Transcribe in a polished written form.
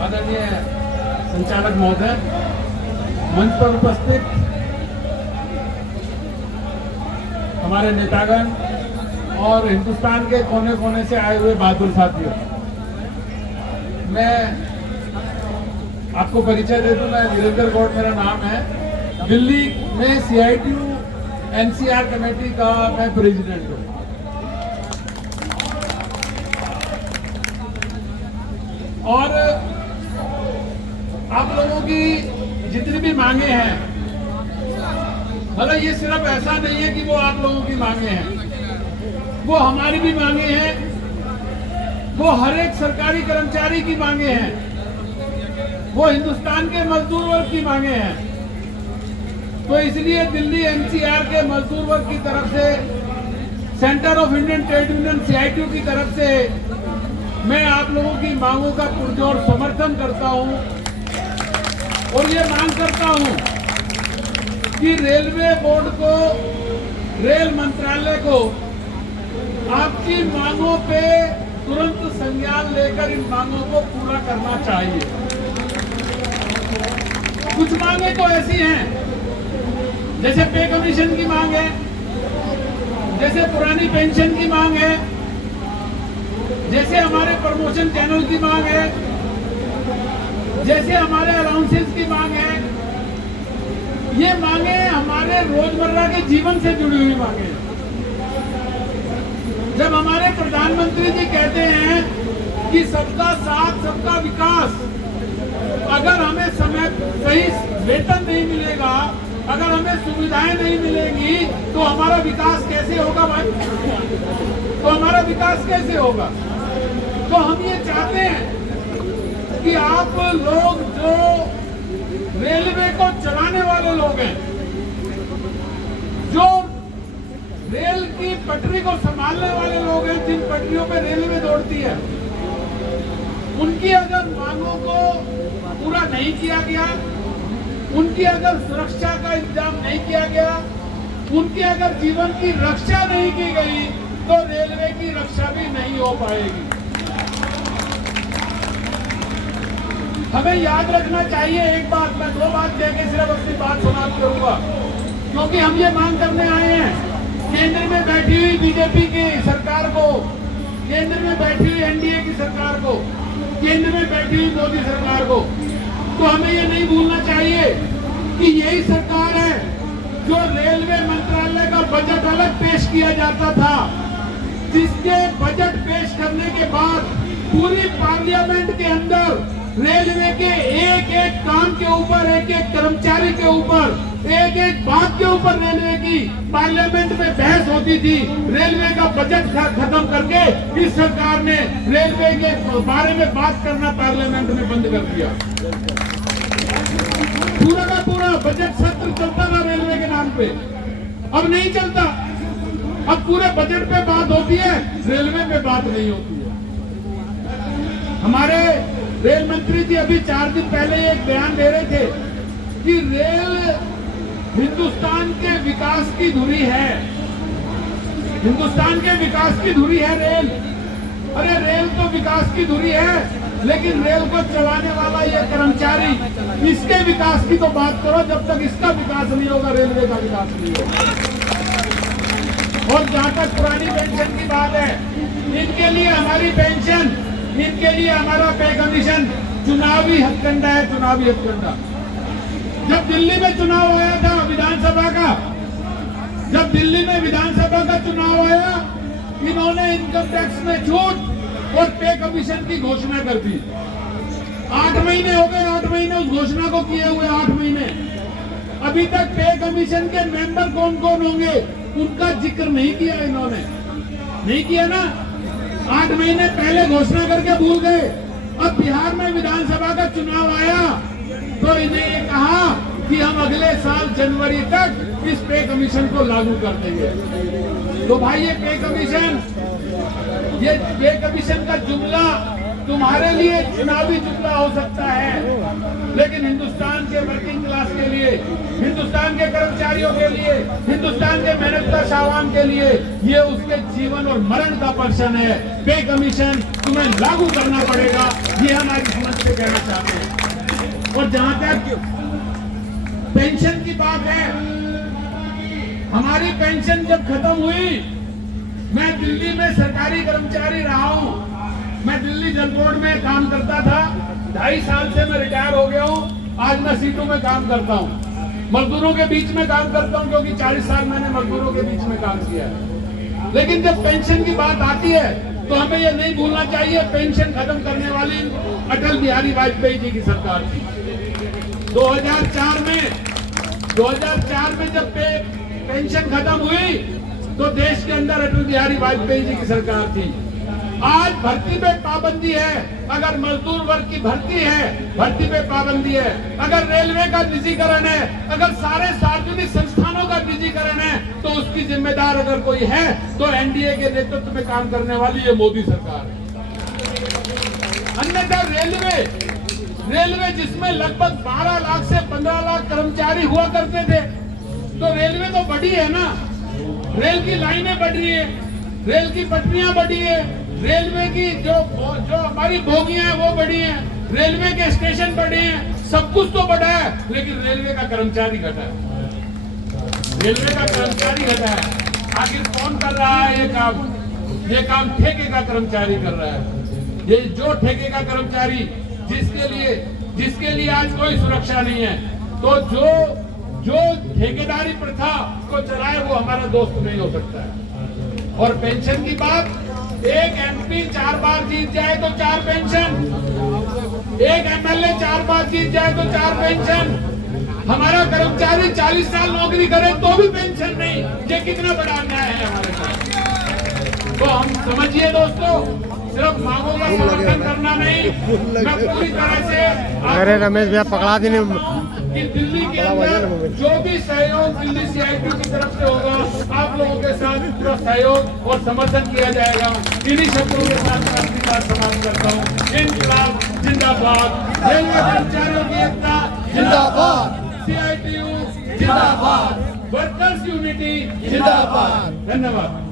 आदरणीय संचालक महोदय, मंच पर उपस्थित हमारे नेतागण और हिंदुस्तान के कोने कोने से आए हुए बहादुर साथियों, मैं आपको परिचय दे दूं। मैं वीरेंद्र गौड़ मेरा नाम है। दिल्ली में CITU NCR कमेटी का मैं प्रेसिडेंट हूं। और आप लोगों की जितनी भी मांगे हैं, मतलब ये सिर्फ ऐसा नहीं है कि वो आप लोगों की मांगे हैं, वो हमारी भी मांगे हैं, वो हर एक सरकारी कर्मचारी की मांगे हैं, वो हिंदुस्तान के मजदूर वर्ग की मांगे हैं। तो इसलिए दिल्ली NCR के मजदूर वर्ग की तरफ से, centre of Indian trade union CITU की तरफ से मैं आप लोगों की मांगों का पुरजोर समर्थन करता हूं और ये मांग करता हूं कि रेलवे बोर्ड को, रेल मंत्रालय को आपकी मांगों पे तुरंत संज्ञान लेकर इन मांगों को पूरा करना चाहिए। कुछ मांगे तो ऐसी हैं, जैसे पे कमीशन की मांग है, जैसे पुरानी पेंशन की मांग है, जैसे हमारे प्रमोशन चैनल की मांग है, जैसे हमारे अलाउंसेस की मांग है। ये मांगे हमारे रोजमर्रा के जीवन से जुड़ी हुई मांगे हैं। जब हमारे प्रधानमंत्री जी कहते हैं कि सबका साथ सबका विकास, अगर हमें समय सही वेतन नहीं मिलेगा, अगर हमें सुविधाएं नहीं मिलेंगी, तो हमारा विकास कैसे होगा भाई? तो हमारा विकास कैसे होगा? तो हम ये चाहते हैं कि आप लोग जो रेलवे को चलाने वाले लोग हैं, जो रेल की पटरी को संभालने वाले लोग हैं, जिन पटरियों पे रेलवे दौड़ती है, उनकी अगर मांगों को पूरा नहीं किया गया, उनकी अगर सुरक्षा का इंतजाम नहीं किया गया, उनकी अगर जीवन की रक्षा नहीं की गई, तो रेलवे की रक्षा भी नहीं हो पाएगी। हमें याद रखना चाहिए एक बात, मैं दो बात कह के सिर्फ अपनी बात समाप्त करूंगा, क्योंकि हम ये मांग करने आए हैं केंद्र में बैठी हुई बीजेपी की सरकार को, केंद्र में बैठी हुई NDA की सरकार को, केंद्र में बैठी हुई मोदी सरकार को। तो हमें ये नहीं भूलना चाहिए कि यही सरकार है जो रेलवे मंत्रालय का बजट अलग पेश किया जाता था, जिसके बजट पेश करने के बाद पूरी पार्लियामेंट के अंदर रेलवे के एक एक काम के ऊपर, एक एक कर्मचारी के ऊपर, एक एक बात के ऊपर रेलवे की पार्लियामेंट में बहस होती थी। रेलवे का बजट खत्म करके इस सरकार ने रेलवे के बारे में बात करना पार्लियामेंट में बंद कर दिया। पूरा का पूरा बजट सत्र चलता था रेलवे के नाम पे, अब नहीं चलता। अब पूरे बजट पे बात होती है, रेलवे पे बात नहीं होती है। हमारे रेल मंत्री जी अभी 4 दिन पहले एक बयान दे रहे थे कि रेल हिंदुस्तान के विकास की धुरी है, हिंदुस्तान के विकास की धुरी है रेल। अरे रेल तो विकास की धुरी है, लेकिन रेल को चलाने वाला ये कर्मचारी, इसके विकास की तो बात करो। जब तक इसका विकास नहीं होगा, रेलवे का विकास नहीं होगा। और जहां तक पुरानी पेंशन की बात है, इनके लिए हमारी पेंशन, इनके लिए हमारा पे कमीशन चुनावी हथकंडा है, चुनावी हथकंडा। जब दिल्ली में चुनाव आया था विधानसभा का, जब दिल्ली में विधानसभा का चुनाव आया, इन्होंने इनकम टैक्स में छूट और पे कमीशन की घोषणा कर दी। 8 महीने हो गए, 8 महीने उस घोषणा को किए हुए, 8 महीने। अभी तक पे कमीशन के मेंबर कौन कौन होंगे, उनका जिक्र नहीं किया इन्होंने, नहीं किया ना। 8 महीने पहले घोषणा करके भूल गए। अब बिहार में विधानसभा का चुनाव आया तो इन्हें ये कहा कि हम अगले साल जनवरी तक इस पे कमीशन को लागू कर देंगे। तो भाई ये पे कमीशन का जुमला तुम्हारे लिए चुनावी जुमला हो सकता है, लेकिन हिंदुस्तान के वर्किंग क्लास के लिए, हिंदुस्तान के कर्मचारियों के लिए, हिंदुस्तान के मेहनतकश आवाम के लिए ये उसके जीवन और मरण का प्रश्न है। पे कमीशन तुम्हें लागू करना पड़ेगा, ये हमारी समझ से कहना चाहते हैं। और जहां तक पेंशन की बात है, हमारी पेंशन जब खत्म हुई, मैं दिल्ली में सरकारी कर्मचारी रहा हूं, मैं दिल्ली जल बोर्ड में काम करता था, 2.5 साल से मैं रिटायर हो गया हूं। आज मैं सीटों में काम करता हूं, मजदूरों के बीच में काम करता हूं, क्योंकि 40 साल मैंने मजदूरों के बीच में काम किया है। लेकिन जब पेंशन की बात आती है तो हमें यह नहीं भूलना चाहिए, पेंशन खत्म करने वाली अटल बिहारी वाजपेयी जी की सरकार थी। 2004 में जब पेंशन खत्म हुई तो देश के अंदर अटल बिहारी वाजपेयी जी की सरकार थी। आज भर्ती पे पाबंदी है, अगर मजदूर वर्ग की भर्ती है, भर्ती पे पाबंदी है। अगर रेलवे का निजीकरण है, अगर सारे सार्वजनिक संस्थानों का निजीकरण है, तो उसकी जिम्मेदार अगर कोई है तो एनडीए के नेतृत्व में काम करने वाली ये मोदी सरकार है। अन्यथा रेलवे जिसमें लगभग 12 लाख से 15 लाख कर्मचारी हुआ करते थे, तो रेलवे तो बढ़ी है ना, रेल की लाइनें बढ़ रही है, रेल की पटरियां बढ़ी है, रेलवे की जो हमारी बोगियां हैं वो बढ़ी हैं, रेलवे के स्टेशन बढ़े हैं, सब कुछ तो बढ़ा है, लेकिन रेलवे का कर्मचारी घटा है। रेलवे का कर्मचारी घटा है। आखिर कौन कर रहा है ये काम? ये काम ठेके का कर्मचारी कर रहा है। ये जो ठेके का कर्मचारी जिसके लिए आज कोई सुरक्षा नहीं है, तो जो ठेकेदारी प्रथा को चलाए वो हमारा दोस्त नहीं हो सकता है। और पेंशन की बात, एक एमपी 4 बार जीत जाए तो 4 पेंशन, एक एमएलए 4 बार जीत जाए तो 4 पेंशन, हमारा कर्मचारी 40 साल नौकरी करे तो भी पेंशन नहीं। ये कितना बड़ा अन्याय है हमारे साथ। तो हम समझिए दोस्तों, सिर्फ मांगों का समर्थन करना नहीं, मैं पूरी तरह से अरे रमेश भैया पकड़ा दी कि दिल्ली के अंदर जो भी सहयोग दिल्ली सीआईटी की तरफ से होगा, आप लोगों के साथ पूरा सहयोग और समर्थन किया जाएगा। इन्हीं शब्दों के साथ मैं अपनी बात समाप्त करता हूँ। इनकलाब जिंदाबाद, रेलवे कर्मचारियों की एकता जिंदाबाद, सीआईटीयू जिंदाबाद, वर्कर्स यूनिटी जिंदाबाद। धन्यवाद।